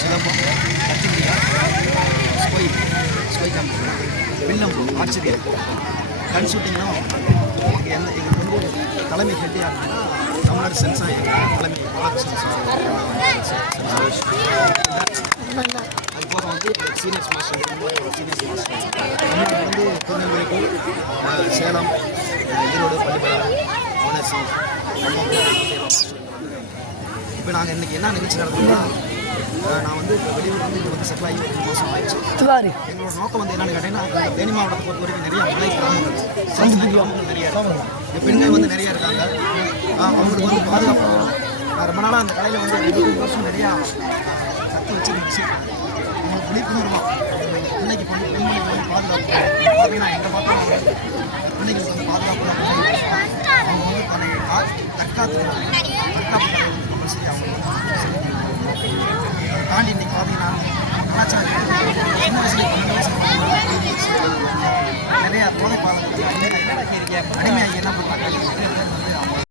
சிலம்பம், வில்லம், ஆச்சரியம், கன் ஷூட்டிங்லாம் எங்களுக்கு வந்து தலைமை ஹெட்டியாக இருக்குன்னா தமிழ்நாடு சென்சார் தலைமை அது போக வந்து சீனியர்ஸ் மாஸ்டர் தமிழ்நாடு வந்து திருநெல்வேலிக்கு சேலம், ஈரோடு, பள்ளிப்பாளையம், அவனாசி, இப்போ நாங்கள் இன்றைக்கி என்ன நிகழ்ச்சி நடந்தோம்னா நான் வந்து இப்போ வெளியூர் வந்து இங்கே வந்து செட்டில் ஆகி 2 மாதம் ஆயிடுச்சு. எங்களோட நோக்கம் வந்து என்னென்னு கேட்டிங்கன்னா இந்த தேனி மாவட்டத்தை பொறுத்த வரைக்கும் நிறைய மலை கிராமங்கள் கிராமங்கள் நிறைய இருக்காங்க. இந்த பெண்கள் வந்து நிறைய இருக்காங்க. அவங்களுக்கு வந்து பாதுகாப்பு நான் ரொம்ப நாளாக அந்த கடையில் வந்து 20 வருஷம் நிறையா கற்று வச்சுருந்துச்சு. அவங்களுக்கு விழிப்புணர்வாக பிள்ளைக்கு வந்து பெண்களுக்கு வந்து பாதுகாப்பு பார்த்தீங்கன்னா எங்கே பார்த்தாலும் பிள்ளைகளுக்கு வந்து பாதுகாப்பு அவங்க வந்து தன்னை தற்காப்பு கம்பல்சரி அவங்க தாண்டி இன்றைக்கி பார்த்தீங்கன்னா கலாச்சாரம் சின்ன வயசுல நிறையா போதை பாதத்துக்கு அடிமையாகி என்ன பண்ணுறாங்க வந்து அவங்க